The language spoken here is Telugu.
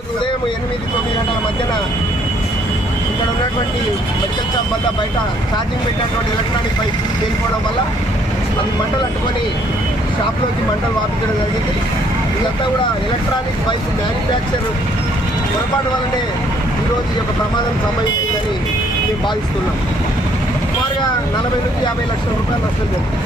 ఉదయం 8-9 గంటల మధ్యన ఇక్కడ ఉన్నటువంటి మెడికల్ షాప్ వద్ద బయట ఛార్జింగ్ పెట్టినటువంటి ఎలక్ట్రానిక్ బైక్ పేలిపోవడం వల్ల అది మంటలు అంటుకొని షాప్లోకి మంటలు వాపించడం జరిగింది. ఇదంతా కూడా ఎలక్ట్రానిక్ బైక్ మ్యానుఫ్యాక్చర్ పొరపాటు వల్లనే ఈరోజు ఈ యొక్క ప్రమాదం సంభవించిందని మేము భావిస్తున్నాం. సుమారుగా 40 నుంచి 50 లక్షల రూపాయలు నష్టం జరిగింది.